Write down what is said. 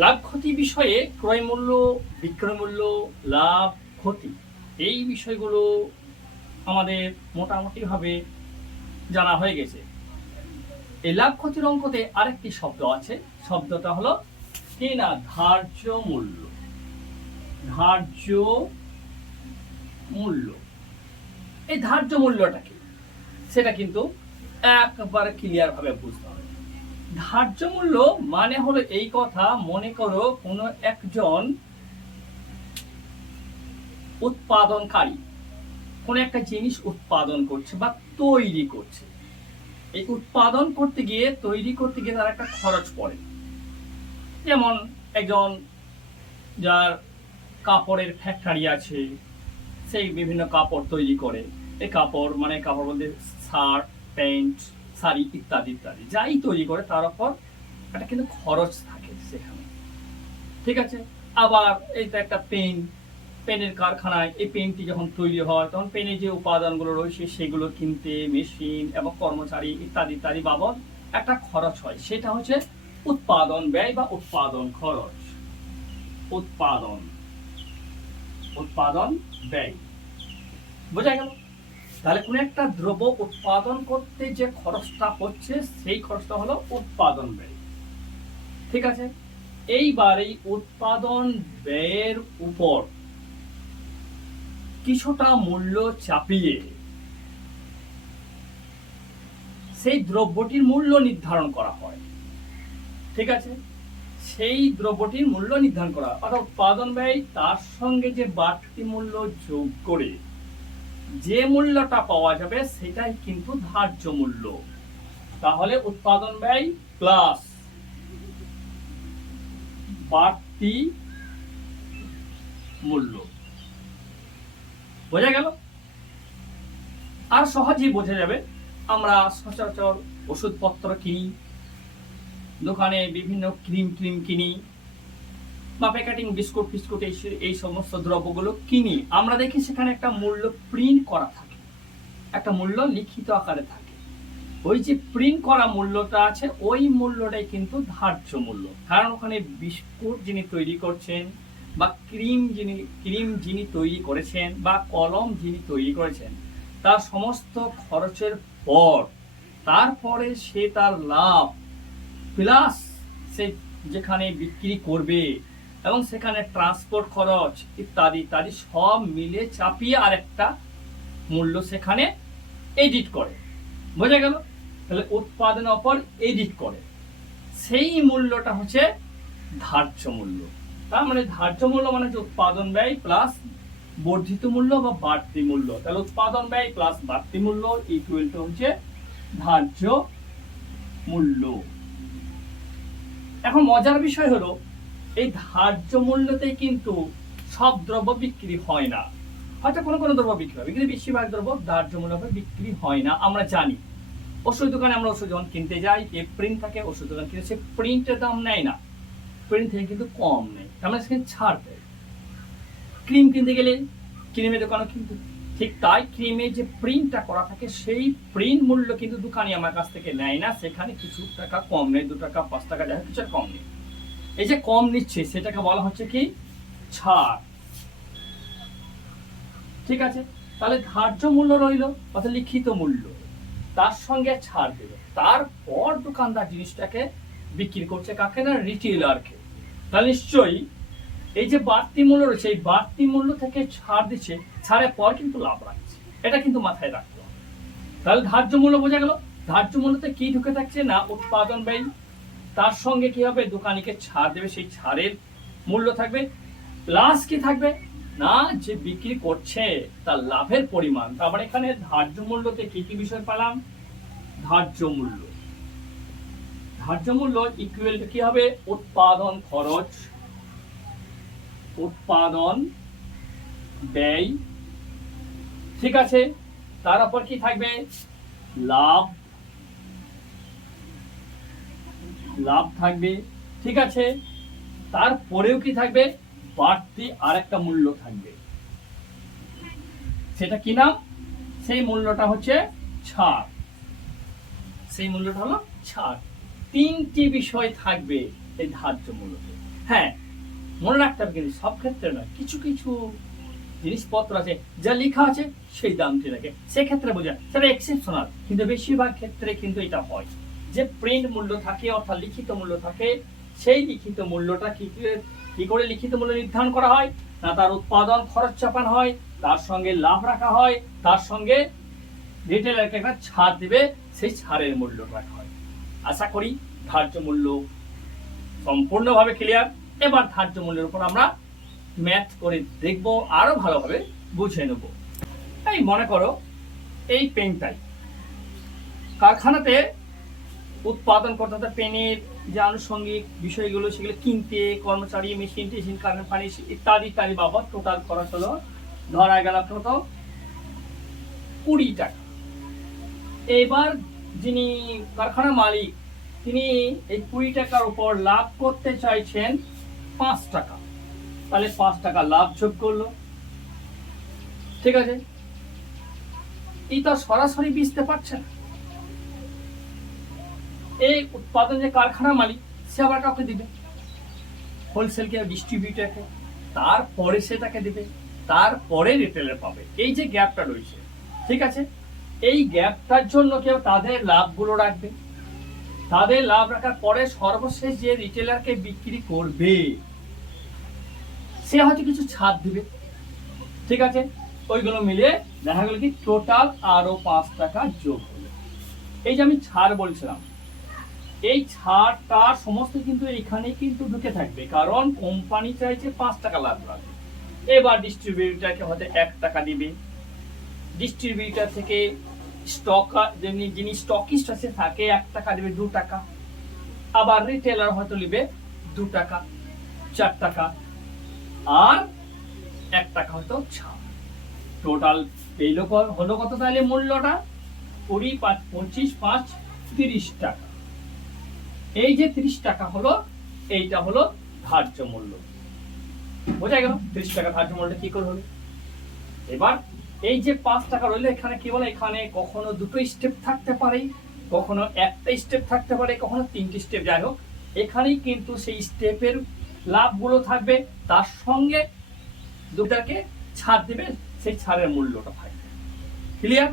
লাভ ক্ষতি বিষয়ে ক্রয় মূল্য, বিক্রয় মূল্য, লাভ ক্ষতি এই বিষয়গুলো আমাদের মোটামুটিভাবে জানা হয়ে গেছে। এই লাভ ক্ষতির অঙ্কতে আরেকটি শব্দ আছে, শব্দটা হলো কি না, ধার্য মূল্য। ধার্য মূল্য, এই ধার্য মূল্যটা কি সেটা কিন্তু একবারে ক্লিয়ার ভাবে বুঝতে হবে। ধার্য মূল্য মানে হলো এই কথা, মনে করো কোনো একজন উৎপাদনকারী কোন একটা জিনিস উৎপাদন করছে বা তৈরি করছে। এই উৎপাদন করতে গিয়ে, তৈরি করতে গিয়ে তার একটা খরচ পড়ে। যেমন একজন যার কাপড়ের ফ্যাক্টরি আছে, সেই বিভিন্ন কাপড় তৈরি করে। এই কাপড় মানে কাপড় বলতে শার্ট, প্যান্ট, শাড়ি ইত্যাদি ইত্যাদি যাই তৈরি করে তার উপর একটা কিন্তু খরচ থাকে সেখানে, ঠিক আছে। আবার এই তো একটা পেন, পেনের কারখানায় এই পেনটি যখন তৈরি হয় তখন পেনের যে উপাদানগুলো রয়েছে সেগুলো কিনতে মেশিন এবং কর্মচারী ইত্যাদি ইত্যাদি বাবদ একটা খরচ হয়, সেটা হচ্ছে উৎপাদন ব্যয় বা উৎপাদন খরচ। উৎপাদন উৎপাদন ব্যয়, বোঝা গেল? তাহলে কোন একটা দ্রব্য উৎপাদন করতে যে খরচটা হচ্ছে সেই খরচটা হলো উৎপাদন ব্যয়, ঠিক আছে। এইবার এই উৎপাদন ব্যয়ের উপর কিছুটা মূল্য চাপিয়ে সেই দ্রব্যটির মূল্য নির্ধারণ করা হয়, ঠিক আছে। সেই দ্রব্যটির মূল্য নির্ধারণ করা অর্থাৎ উৎপাদন ব্যয় তার সঙ্গে যে বাড়তি মূল্য যোগ করে যে মূল্যটা পাওয়া যাবে সেটাই কিন্তু ধার্য মূল্য। তাহলে উৎপাদন ব্যয় প্লাস বাড়তি মূল্য, বোঝা গেল? আর সহজেই বোঝা যাবে, আমরা সচরাচর ওষুধপত্র কিনি, দোকানে বিভিন্ন ক্রিম ট্রিম কিনি বা প্যাকেটিং বিস্কুট ফিস্কুট এই সমস্ত দ্রব্যগুলো কিনি, আমরা দেখি সেখানে একটা মূল্য প্রিন্ট করা থাকে, একটা মূল্য লিখিত আকারে থাকে। ওই যে প্রিন্ট করা মূল্যটা আছে ওই মূল্যটাই কিন্তু ধার্য মূল্য, কারণ ওখানে বিস্কুট যিনি তৈরি করছেন বা ক্রিম যিনি তৈরি করেছেন বা কলম যিনি তৈরি করেছেন তার সমস্ত খরচের পর তারপরে সে তার লাভ প্লাস সে যেখানে বিক্রি করবে এবং সেখানে ট্রান্সপোর্ট খরচ ইত্যাদি ইত্যাদি সব মিলে চাপিয়ে আরেকটা মূল্য সেখানে এডিট করে, বোঝা গেল? তাহলে উৎপাদনের উপর এডিট করে সেই মূল্যটা হচ্ছে ধার্য মূল্য। তার মানে ধার্য মূল্য মানে হচ্ছে উৎপাদন ব্যয় প্লাস বর্ধিত মূল্য বা বাড়তি মূল্য। তাহলে উৎপাদন ব্যয় প্লাস বাড়তি মূল্য ইকুয়াল টু হচ্ছে ধার্য মূল্য। এখন মজার বিষয় হলো এই ধার্য মূল্যতে কিন্তু সব দ্রব্য বিক্রি হয় না, হয়তো কোনো কোনো দ্রব্য বিক্রি হবে কিন্তু বেশিরভাগ দ্রব্য ধার্য মূল্য বিক্রি হয় না। আমরা জানি ওষুধ দোকানে আমরা ওষুধ যখন কিনতে যাই যে প্রিন্ট থাকে, ওষুধ দোকান কিনে সে প্রিন্টের দাম নেয় না, প্রিন্ট থেকে কিন্তু কম নেয়, তার মানে সেখানে ছাড় দেয়। ক্রিম কিনতে গেলে ক্রিমের দোকানও কিন্তু ঠিক তাই, ক্রিমে যে প্রিন্টটা করা থাকে সেই প্রিন্ট মূল্য কিন্তু দোকানি আমার কাছ থেকে নেয় না, সেখানে কিছু টাকা কম নেয়, 2 টাকা 5 টাকা যাই কিছু কম নেই। এই যে কম নিচ্ছে সেটাকে বলা হচ্ছে কি ছাড়, ঠিক আছে। তাহলে ধার্য মূল্য রইল অর্থাৎ লিখিত মূল্য, তার সঙ্গে ছাড় দিল, তারপর দোকানদার জিনিসটাকে বিক্রি করছে কাকে না, রিটেলারকে। তাহলে নিশ্চয়ই এই যে বাড়তি মূল্য রয়েছে এই বাড়তি মূল্য থেকে ছাড় দিচ্ছে, ছাড়ের পর কিন্তু লাভ রাখছে, এটা কিন্তু মাথায় রাখতে হবে। তাহলে ধার্য মূল্য বোঝা গেল। ধার্য মূল্যতে কি ঢুকে থাকছে না, উৎপাদন ব্যয়, তার সঙ্গে কি হবে দোকানিকে ছাড় দেবে, সেই ছাড়ের মূল্য থাকবে, প্লাস কি থাকবে না যে বিক্রি করছে তার লাভের পরিমাণ। তারপর এখানে ধার্য মূল্যতে কি কি বিষয় পেলাম, ধার্য মূল্য, ধার্য মূল্য ইকুয়াল টু কি হবে উৎপাদন খরচ, উৎপাদন ব্যয়, ঠিক আছে। তার উপর কি থাকবে লাভ, লাভ থাকবে, ঠিক আছে। তারপরেও কি থাকবে বাড়তি আরেকটা মূল্য থাকবে, সেটা কি নাম, সেই মূল্যটা হচ্ছে ছাড়, সেই মূল্যটা হলো ছাড়। 3টি বিষয় থাকবে এই ধার্য মূল্যতে। হ্যাঁ, মনে রাখতে হবে কিন্তু সব ক্ষেত্রে নয়, কিছু কিছু জিনিসপত্র আছে যা লেখা আছে সেই দামটি লাগে, সেক্ষেত্রে বোঝা সেটা এক্সেপশনাল, কিন্তু বেশিরভাগ ক্ষেত্রে কিন্তু এটা হয় যে প্রিন্ট মূল্য থাকে অর্থাৎ লিখিত মূল্য থাকে, সেই লিখিত মূল্যটা কি করে লিখিত মূল্য নির্ধারণ করা হয় না, তার উৎপাদন খরচ চাপানো হয়, তার সঙ্গে লাভ রাখা হয়, তার সঙ্গে রিটেলারকে একটা ছাড় দিবে, সেই ছাড়ের মূল্য রাখা হয়। আশা করি ধার্য মূল্য সম্পূর্ণভাবে ক্লিয়ার। এবার ধার্য মূল্যের উপর আমরা ম্যাথ করে দেখব, আরো ভালোভাবে বুঝে নেব। এই মনে করো এই পেনটাই কারখানাতে উৎপাদন করতে হতে, পেনের যে আনুষঙ্গিক বিষয়গুলো সেগুলো কিনতে কর্মচারী, মেশিন টেশিন, কারেন্ট পানি ইত্যাদি ইত্যাদি বাবদ টোটাল খরচ হলো ধরা গেল কত, 20 টাকা। এবার যিনি কারখানা মালিক তিনি এই 20 টাকার উপর লাভ করতে চাইছেন 5 টাকা, তাহলে 5 টাকা লাভ যোগ করলো, ঠিক আছে। এই তো সরাসরি বেচতে পারছে না, এই উৎপাদন যে কারখানা মালিক সে আবার কাউকে দিবে, হোলসেলকে ডিস্ট্রিবিউটারকে, তারপরে সেটাকে দিবে, তারপরে রিটেলার পাবে। এই যে গ্যাপটা রয়েছে, ঠিক আছে, এই গ্যাপটার জন্য কেউ তাদের লাভগুলো রাখবে, তাদের লাভ রাখার পরে সর্বশেষ যে রিটেলারকে বিক্রি করবে সে হয়তো কিছু ছাড় দিবে, ঠিক আছে। ওইগুলো মিলে দেখা গেল কি টোটাল আরো 5 টাকা যোগ হলো। এই যে আমি ছাড় বলছিলাম, এই ছাড়টা সমস্ত কিন্তু এখানে কিন্তু ঢুকে থাকবে, কারণ কোম্পানি চাইছে 5 টাকা লাভ রাখবে। এবার ডিস্ট্রিবিউটারকে হয়তো 1 টাকা দিবে, ডিস্ট্রিবিউটার থেকে স্টক যিনি স্টকিস্ট আছে তাকে 1 টাকা দিবে, 2 টাকা, আবার রিটেলার হয়তো নিবে 2 টাকা, 4 টাকা, আর 1 টাকা হয়তো ছাড়। টোটাল এই লোক হলো কত তাহলে মূল্যটা, 20, 5, 25, 5, 30 টাকা। এই যে 30 টাকা হলো, এইটা হলো ধার্য মূল্য, বোঝা গেল 30 টাকা ধার্য মূল্য কি করে হলো। এবার এই যে 5 টাকা রইলো, এখানে কি বলে, এখানে কখনো দুটো স্টেপ থাকতে পারে, কখনো একটা স্টেপ থাকতে পারে, কখনো 3টে স্টেপ, যাই হোক এখানেই কিন্তু সেই স্টেপের লাভগুলো থাকবে, তার সঙ্গে দুটাকে ছাড় দিবে, সেই ছাড়ের মূল্যটা থাকবে। ক্লিয়ার?